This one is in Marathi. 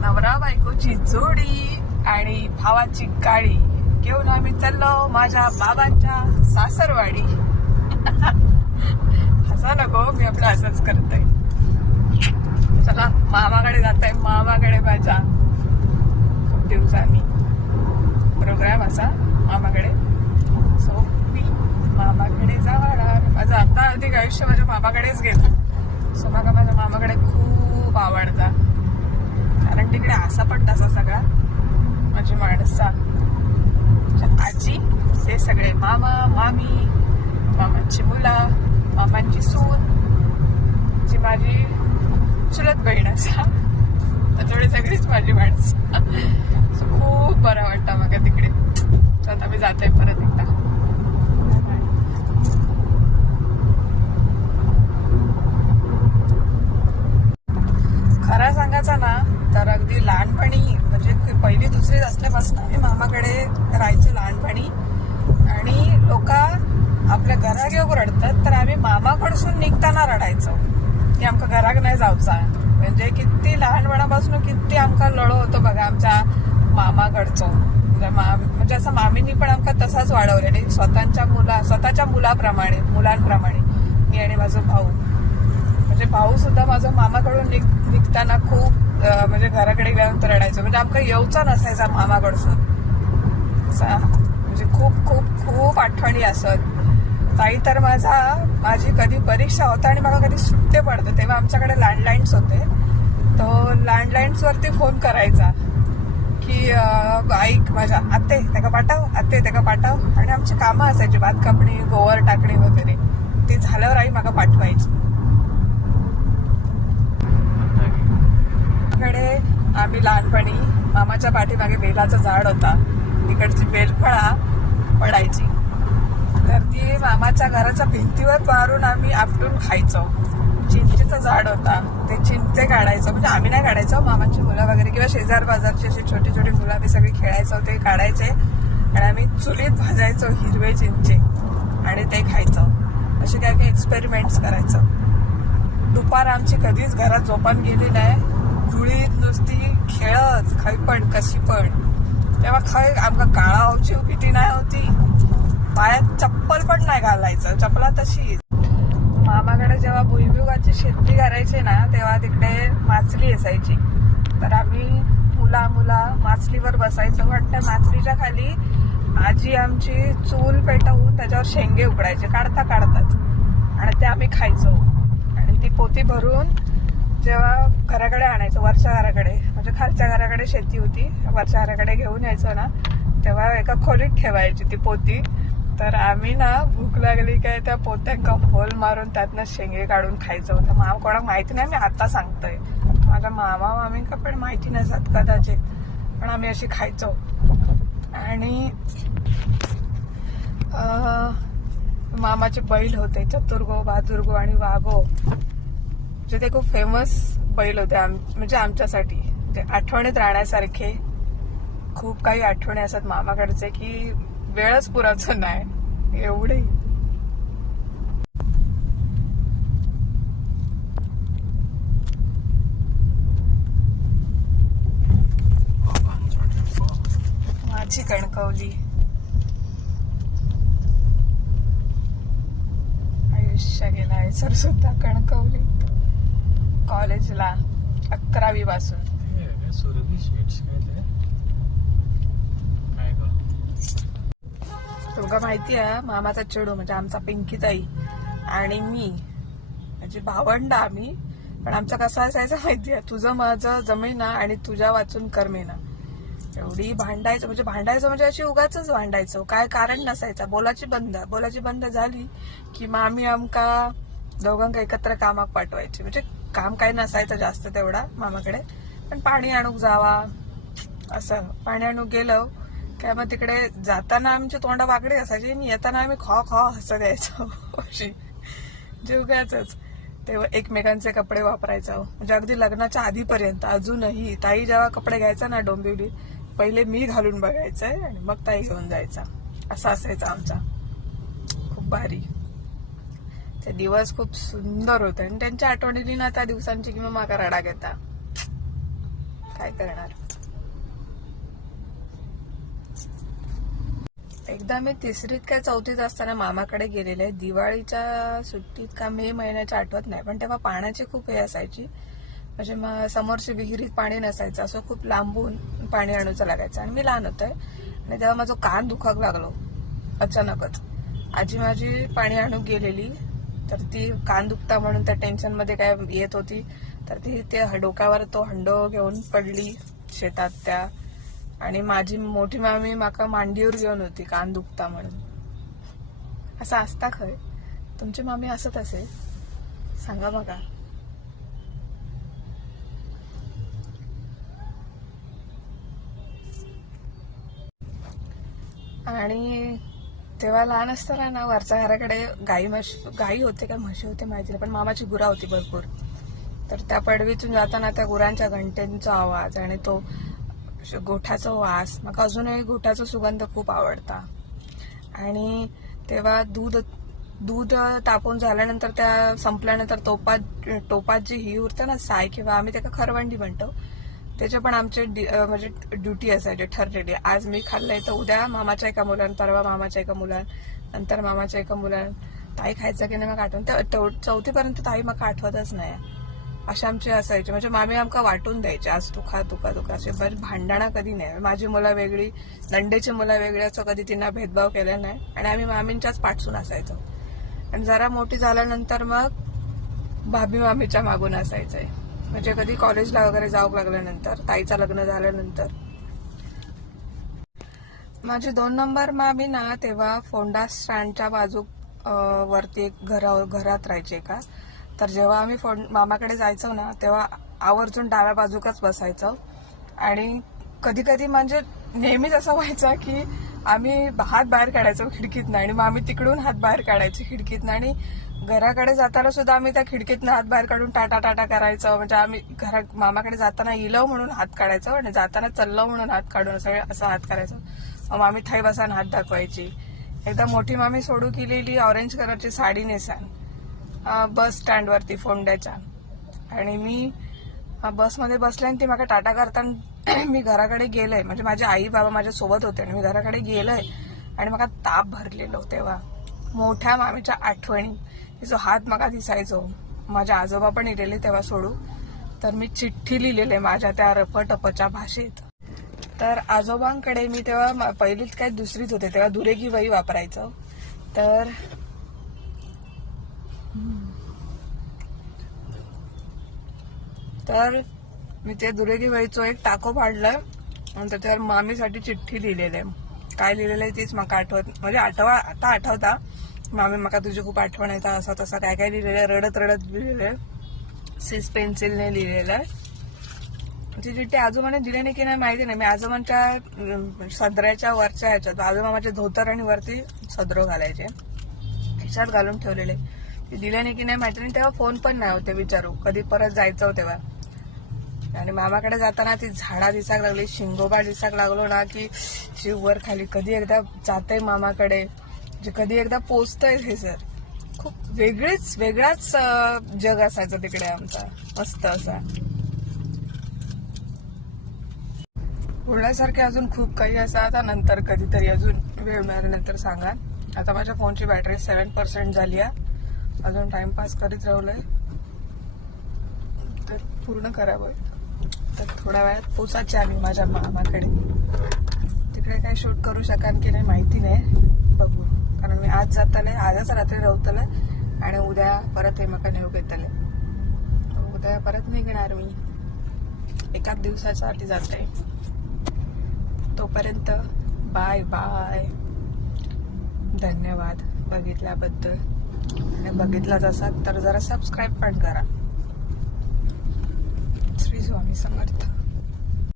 नवरा बायकोची जोडी आणि भावाची गाडी घेऊन आम्ही चाललो माझ्या बाबांच्या सासरवाडी. असा नको, मी आपलं असंच करतोय. चला मामाकडे जातोय, मामाकडे माझ्या खूप दिवसांनी प्रोग्राम असा मामाकडे. सो मी मामाकडे जाणार. माझं आता अधिक आयुष्य माझ्या मामाकडेच गेलं. सो मला माझ्या मामाकडे खूप आवडतं, कारण तिकडे असा पण तसा सगळा माझी माणसा आजी, ते सगळे मामा मामी, मामांची मुलं, मामांची सून, जी माझी चुलत बहीण असा, त्याच्यामुळे सगळीच माझी माणसं. खूप बरं वाटतं मग तिकडे. आता मी जाते परत एकदा. खरं सांगायचं ना तर अगदी लहानपणी म्हणजे पहिली दुसरीत असल्यापासून आम्ही मामाकडे राहायचो लहानपणी. आणि लोक आपल्या घरा घेऊन रडतात तर आम्ही मामाकडसून निघताना रडायचो की आमका घराक नाही जाऊचा. म्हणजे किती लहानपणापासून किती आमका लढो होतो बघा आमच्या मामाकडचो. म्हणजे असं मामींनी पण आमका तसाच वाढवले. आणि स्वतःच्या मुलांप्रमाणे मी आणि माझा भाऊ, म्हणजे भाऊ सुद्धा माझा मामाकडून निघताना खूप म्हणजे घराकडे गेल्यानंतर रडायचो. म्हणजे आमका येऊचा नसायचा मामाकडसून. म्हणजे खूप खूप खूप आठवणी असत. ताई तर माझी कधी परीक्षा होता आणि मला कधी सुट्टे पडते तेव्हा आमच्याकडे लँडलाईन्स होते. तो लँडलाईन्स वरती फोन करायचा की ऐक माझ्या आत्ते त्याका पाठव. आणि आमची कामं असायची, भात कापणी, गोवर टाकणी वगैरे. ते झाल्यावर आई मागा पाठवायची. कडे आम्ही लहानपणी मामाच्या पाठीमागे बेलाचं झाड होता, तिकडची बेलफळा पडायची तर ती मामाच्या घराच्या भिंतीवर मारून आम्ही आपटून खायचो. चिंचेचं झाड होता, ते चिंचे काढायचो. म्हणजे आम्ही नाही काढायचो, मामाची मुलं वगैरे किंवा शेजार बाजारची अशी छोटी छोटी मुलं आम्ही सगळी खेळायचो. ते काढायचे आणि आम्ही चुलीत भाजायचो हिरवे चिंचे आणि ते खायचो. असे काय काय एक्सपेरिमेंट्स करायचो. दुपार आमची कधीच घरात झोपान गेली नाही. धुळीत नुसती खेळत खाई पण कशी पण. तेव्हा खाय आमका काळाची भीती नाही होती. पायात चप्पल पण नाही घालायचं, चपला तशी. मामाकडे जेव्हा भुईमुगाची शेती करायची ना तेव्हा तिकडे माचली असायची. तर आम्ही मुला माचलीवर बसायचो. वाटतं माचलीच्या खाली आजी आमची चूल पेटवून त्याच्यावर शेंगे उकडायचे काढताच आणि ते आम्ही खायचो. आणि ती पोती भरून जेव्हा घराकडे आणायचो, वरच्या घराकडे म्हणजे खालच्या घराकडे शेती होती, वरच्या घराकडे घेऊन यायचो ना तेव्हा एका खोलीत ठेवायची ती पोती. तर आम्ही ना भूक लागली काय त्या पोत्यांका होल मारून त्यातनं शेंगे काढून खायचो. तर मामा कोणाला माहिती नाही, मी आता सांगतोय. माझ्या मामा मामींका पण माहिती नसत कदाचित, पण आम्ही अशी खायचो. आणि मामाचे बैल होते, चतुर्गो, बहादुरगो आणि वाघो. म्हणजे ते खूप फेमस बैल होते म्हणजे आमच्यासाठी. ते आठवणीत राहण्यासारखे खूप काही आठवणी असतात मामाकडचे की वेळच पुराचं नाही एवढे. माझी कणकवली आयुष्य गेलाय सर सुद्धा कणकवली कॉलेजला 11वी पासून. तुमका माहिती आहे मामाचा चेडू म्हणजे आमचा पिंकीताई आणि मी म्हणजे भावंड आम्ही. पण आमचं कसं असायचं माहिती आहे, तुझं माझं जमेना आणि तुझ्या वाचून करमेना. एवढी भांडायचं म्हणजे अशी उगाच भांडायचो, काय कारण नसायचं. बोलाची बंद झाली की मामी आमका दोघांका एकत्र कामाक पाठवायची. म्हणजे काम काही नसायचं जास्त तेवढा मामाकडे, पण पाणी आणूक जावा असं. पाणी आणूक गेलो काय मग तिकडे जाताना आमची तोंड वाकडी असायची आणि येताना आम्ही खॉ हसत यायचो. अशी जीवगाच. तेव्हा एकमेकांचे कपडे वापरायचो म्हणजे अगदी लग्नाच्या आधीपर्यंत. अजूनही ताई जेव्हा कपडे घ्यायचा ना डोंबिवली, पहिले मी घालून बघायचंय आणि मग ताई घेऊन जायचा. असा असायचा आमचा. खूप भारी. ते दिवस खूप सुंदर होते आणि त्यांच्या आठवणींनी ना त्या दिवसांची किंवा माका रडा घेता. काय करणार. एकदा मी 3रीत काय 4थीत असताना मामाकडे गेलेले, दिवाळीच्या सुट्टीत का मे महिन्याच्या आठवत नाही, पण तेव्हा पाण्याची खूप हे असायची. म्हणजे मग समोरची विहिरीत पाणी नसायचं, असं खूप लांबून पाणी आणायचं लागायचं. आणि मी लहान होते आणि तेव्हा माझं कान दुखाक लागलो अचानकच. आजी माझी पाणी आणून गेलेली, तर ती कान दुखता म्हणून त्या टेन्शन मध्ये काय येत होती, तर ती ते डोक्यावर तो हंडो घेऊन पडली शेतात त्या. आणि माझी मोठी मामी माका मांडीवर घेऊन होती कान दुखता म्हणून. असं असता खय? तुमची मामी असत असेल? सांगा बघा. आणि तेव्हा लहान असताना ना वरच्या घराकडे गाई होते का म्हशी होते माहिती नाही, पण मामाची गुरा होती भरपूर. तर त्या पडवीतून जाताना त्या गुरांच्या घंटेंचा आवाज आणि तो गोठ्याचा वास, मला अजूनही गोठ्याचा सुगंध खूप आवडता. आणि तेव्हा दूध तापवून झाल्यानंतर, त्या संपल्यानंतर टोपात जी ही उरते ना साय, किंवा आम्ही त्याला खरवंडी म्हणतो, त्याचे पण आमचे म्हणजे ड्युटी असायची ठरलेली. आज मी खाल्लंय तर उद्या मामाच्या एका मुलान, परवा मामाच्या एका मुलान, नंतर मामाच्या एका मुलान. ताई खायचं की नाही मग आठवण. 4थीपर्यंत ताई मग आठवतच नाही. अशा आमचे असायचे. म्हणजे मामी आमका वाटून द्यायचे, आज तू खा तू खा तू खा. असे भांडणं कधी नाही. माझी मुलं वेगळी, नंडेची मुलं वेगळी, असं कधी तिनं भेदभाव केला नाही. आणि आम्ही मामींच्याच पाठसून असायचो. आणि जरा मोठी झाल्यानंतर मग भाभी मामीच्या मागून असायचंय. म्हणजे कधी कॉलेजला वगैरे जाऊ लागल्यानंतर, ताईचं लग्न झाल्यानंतर. माझी 2 नंबर मामी ना तेव्हा फोंडा स्टँडच्या बाजू वरती एक घरात राहायचे का. तर जेव्हा आम्ही मामाकडे जायचो ना, तेव्हा आवर्जून डाव्या बाजूकच बसायचो. आणि कधी कधी म्हणजे नेहमीच असं व्हायचं की आम्ही हात बाहेर काढायचो खिडकीतनं, आणि मामी तिकडून हात बाहेर काढायची खिडकीतनं. आणि घराकडे जाताना सुद्धा आम्ही त्या खिडकीतनं हात बाहेर काढून टाटा टाटा करायचो. म्हणजे आम्ही मामाकडे जाताना इलो म्हणून हात काढायचो आणि जाताना चल्लो म्हणून हात काढून असं हात करायचो. मग मामी थाई बसान हात दाखवायची. एकदा मोठी मामी सोडू केलेली ऑरेंज कलरची साडी नेसान बस स्टँडवरती फोंड्याच्या. आणि मी बसमध्ये बसले आणि ती मला टाटा करताना मी घराकडे गेलंय. म्हणजे माझे आई बाबा माझ्या सोबत होते आणि मी घराकडे गेलोय. आणि मला ताप भरलेलो तेव्हा मोठ्या मामीच्या आठवणी. तिचा हात मला दिसायचो. माझ्या आजोबा पण इलेले तेव्हा सोडू. तर मी चिठ्ठी लिहिलेले माझ्या त्या रपटपच्या भाषेत. तर आजोबांकडे मी तेव्हा पहिलीत काय 2रीत होते, तेव्हा दुरेगी वही वापरायचं. तर मी ते दुरेगी वहीचं एक टाको पाडलं आणि त्याच्यावर मामीसाठी चिठ्ठी लिहिलेली आहे. काय लिहिलेलं आहे तीच मला आठवत, म्हणजे आता आठवता. मामी मका तुझी खूप आठवण येतात, असं तसं काय काय लिहिलेलं आहे. रडत लिहिलेलं आहे, सिस पेन्सिलने लिहिलेलं आहे. ती चिठ्ठी आजोबाने दिली नाही की नाही माहिती नाही. मी आजोबांच्या सदऱ्याच्या वरच्या ह्याच्यात, आजोबा माझे धोतर आणि वरती सदरो घालायचे, खिशात घालून ठेवलेले. ती दिल्या नाही की नाही माहिती नाही. तेव्हा फोन पण नाही होते विचारू, कधी परत जायचं तेव्हा. आणि मामाकडे जाताना ती झाडा दिसाक लागली, शिंगोबा दिसाक लागलो ना की शिव वर खाली. कधी एकदा जाते मामाकडे, म्हणजे कधी एकदा पोचतंय हे सर. खूप वेगळाच जग असायचं तिकडे आमचा, मस्त असा. बोलण्यासारखे अजून खूप काही असं. आता नंतर कधीतरी अजून वेळ मिळाल्यानंतर सांगा. आता माझ्या फोनची बॅटरी 7% झाली आहे. अजून टाइमपास करीत राहिलोय, तर पूर्ण करावं. तर थोड्या वेळात पोचायचे आम्ही माझ्या मामाकडे. तिकडे काय शूट करू शकाल की नाही माहिती नाही, बघू. कारण मी आज जातले, आजच रात्री राहतले आणि उद्या परत हे मका नेऊ घेतले. उद्या परत निघणार मी, एकाच दिवसासाठी जाते. तोपर्यंत बाय बाय. धन्यवाद बघितल्याबद्दल. आणि बघितलाच असाल तर जरा सबस्क्राईब पण करा. श्री स्वामी समर्थ.